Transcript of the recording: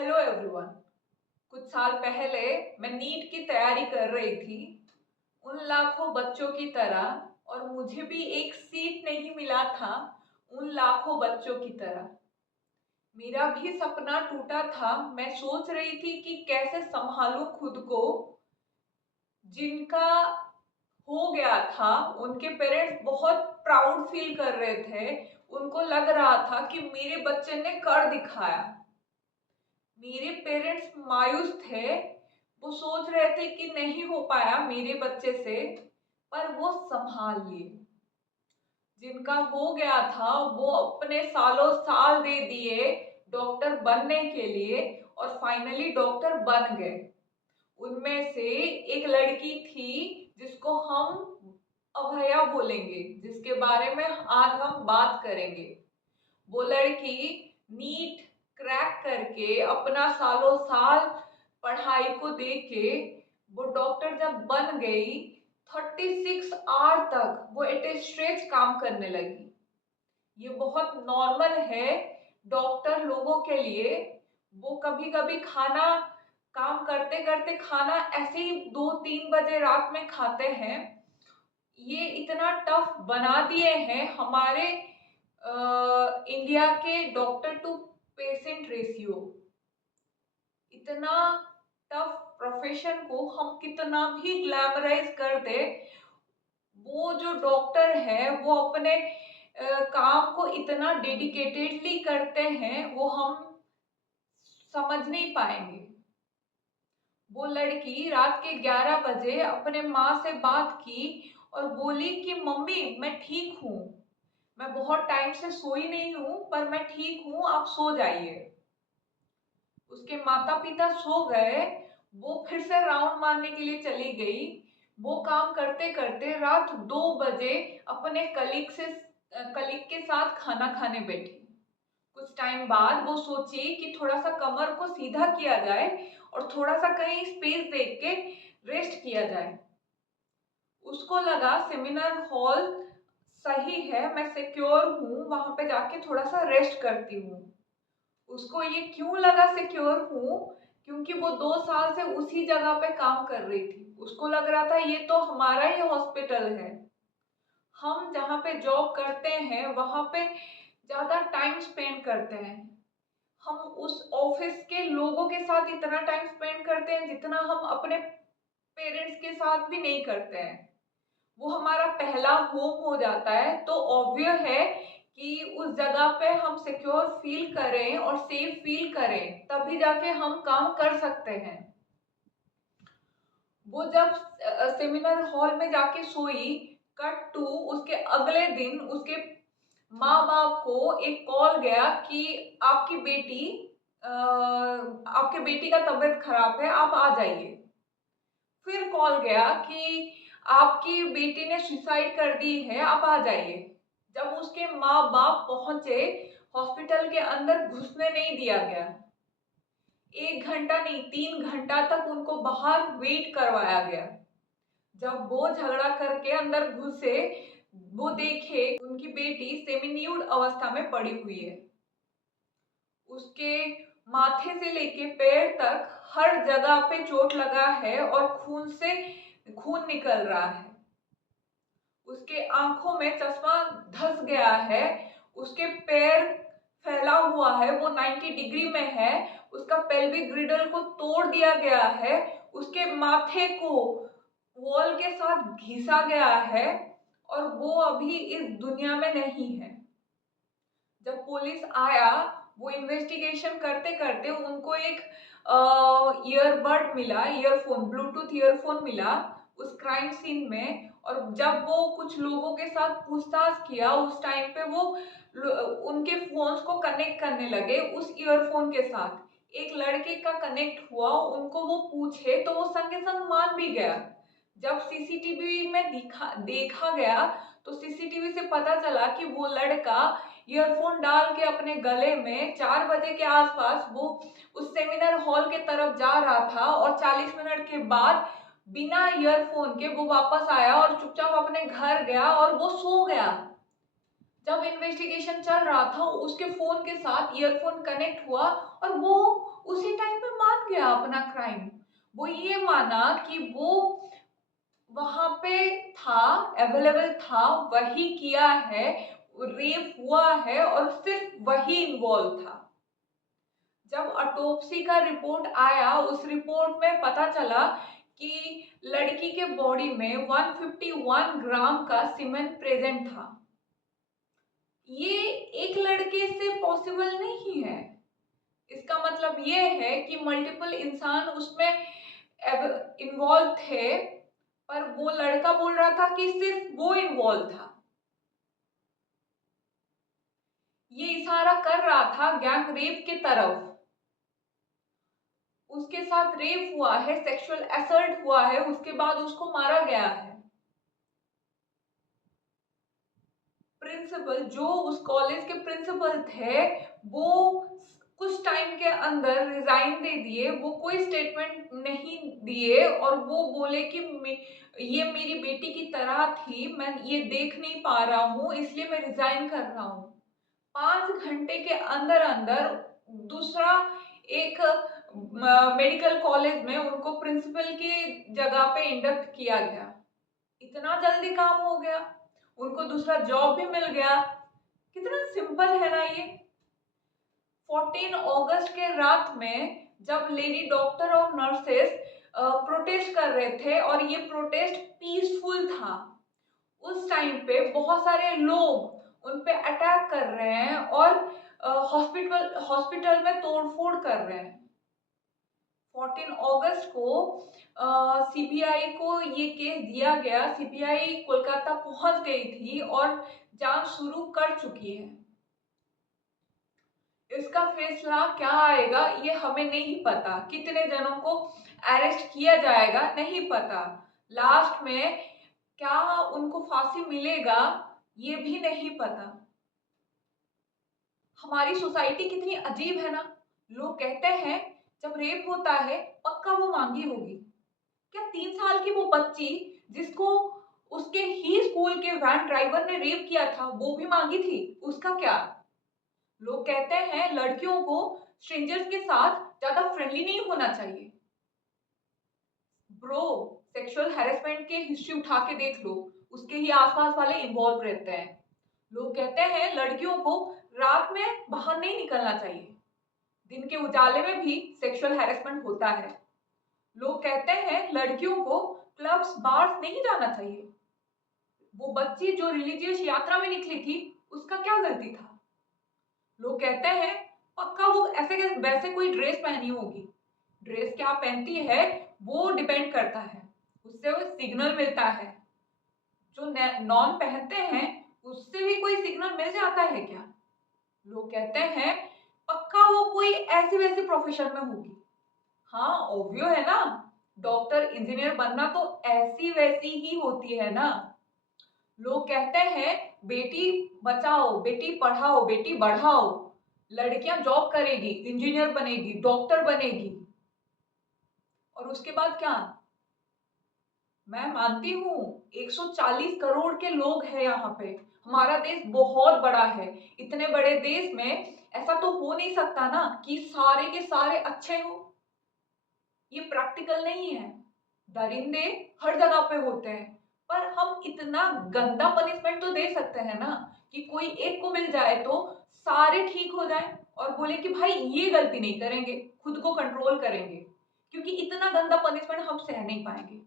Hello everyone. कुछ साल पहले मैं नीट की तैयारी कर रही थी, उन लाखों बच्चों की तरह, और मुझे भी एक सीट नहीं मिला था उन लाखों बच्चों की तरह। मेरा भी सपना टूटा था। मैं सोच रही थी कि कैसे संभालूं खुद को। जिनका हो गया था उनके पेरेंट्स बहुत प्राउड फील कर रहे थे। उनको लग रहा था कि मेरे बच्चे ने कर दिखाया। मेरे पेरेंट्स मायूस थे। वो सोच रहे थे कि नहीं हो पाया मेरे बच्चे से, पर वो संभाल लिए। जिनका हो गया था वो अपने सालों साल दे दिए डॉक्टर बनने के लिए, और फाइनली डॉक्टर बन गए। उनमें से एक लड़की थी जिसको हम अभया बोलेंगे, जिसके बारे में आज हम बात करेंगे। वो लड़की नीट क्रैक करके अपना सालों साल पढ़ाई को दे के वो डॉक्टर जब बन गई, 36 आवर तक वो एट ए स्ट्रेच काम करने लगी। ये बहुत नॉर्मल है डॉक्टर लोगों के लिए। वो कभी कभी खाना, काम करते करते खाना ऐसे ही 2-3 बजे रात में खाते हैं। ये इतना टफ बना दिए हैं हमारे इंडिया के डॉक्टर टू पेशेंट रेशियो। इतना टफ प्रोफेशन को हम कितना भी ग्लैमराइज कर दे, वो जो डॉक्टर है वो अपने काम को इतना डेडिकेटेडली करते हैं, वो हम समझ नहीं पाएंगे। वो लड़की रात के 11 बजे अपने माँ से बात की और बोली कि मम्मी मैं ठीक हूँ, मैं बहुत टाइम से सोई नहीं हूँ, पर मैं ठीक हूँ, आप सो जाइए। उसके माता पिता सो गए। वो फिर से राउंड मारने के लिए चली गई। वो काम करते करते रात 2 बजे अपने कलीग के साथ खाना खाने बैठी। कुछ टाइम बाद वो सोची कि थोड़ा सा कमर को सीधा किया जाए और थोड़ा सा कहीं स्पेस देख के रेस्ट किया जाए। उसको लगा सेमिनार हॉल सही है, मैं सिक्योर हूँ, वहां पे जाके थोड़ा सा रेस्ट करती हूँ। उसको ये क्यों लगा सिक्योर हूँ? क्योंकि वो 2 साल से उसी जगह पे काम कर रही थी। उसको लग रहा था ये तो हमारा ही हॉस्पिटल है। हम जहाँ पे जॉब करते हैं वहां पे ज्यादा टाइम स्पेंड करते हैं। हम उस ऑफिस के लोगों के साथ इतना टाइम स्पेंड करते हैं जितना हम अपने पेरेंट्स के साथ भी नहीं करते हैं। वो हमारा पहला होम हो जाता है, तो ऑब्वियस है कि उस जगह पे हम सिक्योर फील करें और सेफ फील करें, तभी जाके हम काम कर सकते हैं। वो जब सेमिनार हॉल में जाके सोई, कट टू उसके अगले दिन उसके माँ बाप को एक कॉल गया कि आपकी बेटी आपके बेटी का तबीयत खराब है, आप आ जाइए। फिर कॉल गया कि आपकी बेटी ने सुसाइड कर दी है, आप आ जाइए। जब उसके माँ बाप पहुंचे, हॉस्पिटल के अंदर घुसने नहीं दिया गया। 1 घंटा नहीं, 3 घंटा तक उनको बाहर वेट करवाया गया। जब वो झगड़ा करके अंदर घुसे, वो देखे उनकी बेटी सेमी न्यूड अवस्था में पड़ी हुई है। उसके माथे से लेके पैर तक हर जगह पे चोट लगा है और खून निकल रहा है। उसके आंखों में चश्मा धंस गया है। उसके पैर फैला हुआ है, वो 90 डिग्री में है। उसका पेल्विक ग्रिडल को तोड़ दिया गया है। उसके माथे को वॉल के साथ घिसा गया है और वो अभी इस दुनिया में नहीं है। जब पुलिस आया, वो इन्वेस्टिगेशन करते करते उनको एक ईयरबड मिला, ईयरफोन, ब्लूटूथ ईयरफोन मिला उस क्राइम सीन में। और जब वो कुछ लोगों के साथ पूछताछ किया, उस टाइम पे वो उनके फोन्स को कनेक्ट करने लगे उस ईयरफोन के साथ। एक लड़के का कनेक्ट हुआ, उनको वो पूछे तो वो संगे संग मान भी गया। जब सीसीटीवी में देखा गया तो सीसीटीवी से पता चला कि वो लड़का ईयरफोन डाल के अपने गले में 4 बजे के आसपास वो उस सेमिनार हॉल के तरफ जा रहा था, और 40 मिनट के बाद बिना ईयरफोन के वो वापस आया और चुपचाप अपने घर गया और वो सो गया। जब इन्वेस्टिगेशन चल रहा था, उसके फोन के साथ ईयरफोन कनेक्ट हुआ और वो उसी टाइम पे मान गया अपना क्राइम। वो ये माना कि वो वहां पे था, अवेलेबल था, वही किया है, रेप हुआ है और सिर्फ वही इन्वॉल्व था। जब ऑटोप्सी का रिपोर्ट आया, उस रिपोर्ट में पता चला कि लड़की के बॉडी में 151 ग्राम का सीमेन प्रेजेंट था। ये एक लड़के से पॉसिबल नहीं है। इसका मतलब ये है कि मल्टीपल इंसान उसमें इन्वॉल्व थे, पर वो लड़का बोल रहा था कि सिर्फ वो इन्वॉल्व था। ये इशारा कर रहा था गैंग रेप की तरफ। उसके साथ रेप हुआ है, सेक्सुअल असल्ट हुआ है, उसके बाद उसको मारा गया है। प्रिंसिपल, जो उस कॉलेज के प्रिंसिपल थे, वो कुछ टाइम के अंदर रिजाइन दे दिए। वो कोई स्टेटमेंट नहीं दिए और वो बोले कि ये मेरी बेटी की तरह थी, मैं ये देख नहीं पा रहा हूँ, इसलिए मैं रिजाइन कर रहा हूँ। 5 घंटे के अंदर अंदर दूसरा एक मेडिकल कॉलेज में उनको प्रिंसिपल की जगह पे इंडक्ट किया गया। इतना जल्दी काम हो गया, उनको दूसरा जॉब भी मिल गया। कितना सिंपल है ना ये। 14 अगस्त के रात में जब लेडी डॉक्टर और नर्सेस प्रोटेस्ट कर रहे थे और ये प्रोटेस्ट पीसफुल था, उस टाइम पे बहुत सारे लोग उन पे अटैक कर रहे हैं और हॉस्पिटल में तोड़फोड़ कर रहे हैं। 14 अगस्त को सीबीआई को ये केस दिया गया। सीबीआई कोलकाता पहुंच गई थी और जांच शुरू कर चुकी है। इसका फैसला क्या आएगा ये हमें नहीं पता। कितने जनों को अरेस्ट किया जाएगा नहीं पता। लास्ट में क्या उनको फांसी मिलेगा ये भी नहीं पता। हमारी सोसाइटी कितनी अजीब है ना। लोग कहते हैं जब रेप होता है पक्का वो मांगी होगी। क्या 3 साल की वो बच्ची जिसको उसके ही स्कूल के वैन ड्राइवर ने रेप किया था वो भी मांगी थी? उसका क्या? लोग कहते हैं लड़कियों को स्ट्रेंजर्स के साथ ज्यादा फ्रेंडली नहीं होना चाहिए। ब्रो, सेक्सुअल हैरेसमेंट के हिस्ट्री उठा के देख लो, उसके ही आसपास वाले इन्वॉल्व रहते हैं। लोग कहते हैं लड़कियों को रात में बाहर नहीं निकलना चाहिए। दिन के उजाले में भी सेक्सुअल हैरेसमेंट होता है। लोग कहते हैं लड़कियों को क्लब्स बार्स नहीं जाना चाहिए। वो बच्ची जो रिलीजियस यात्रा में निकली थी उसका क्या गलती था? लोग कहते हैं पक्का वो ऐसे वैसे कोई ड्रेस पहनी होगी। ड्रेस क्या पहनती है वो डिपेंड करता है, उससे वो सिग्नल मिलता है। जो नॉन पहनते हैं उससे भी कोई सिग्नल मिल जाता है क्या? लोग कहते हैं पक्का वो कोई ऐसी वैसी प्रोफेशन में होगी। हाँ, ऑब्वियो है ना, डॉक्टर इंजीनियर बनना तो ऐसी वैसी ही होती है ना। लोग कहते हैं बेटी बचाओ, बेटी पढ़ाओ, बेटी बढ़ाओ। लड़कियां जॉब करेगी, इंजीनियर बनेगी, डॉक्टर बनेगी, और उसके बाद क्या? मैं मानती हूँ 140 करोड़ के लोग हैं यहाँ पे। हमारा देश बहुत बड़ा है। इतने बड़े देश में ऐसा तो हो नहीं सकता ना कि सारे के सारे अच्छे हो। ये प्रैक्टिकल नहीं है। दरिंदे हर जगह पे होते हैं, पर हम इतना गंदा पनिशमेंट तो दे सकते हैं ना कि कोई एक को मिल जाए तो सारे ठीक हो जाए और बोले कि भाई ये गलती नहीं करेंगे, खुद को कंट्रोल करेंगे, क्योंकि इतना गंदा पनिशमेंट हम सह नहीं पाएंगे।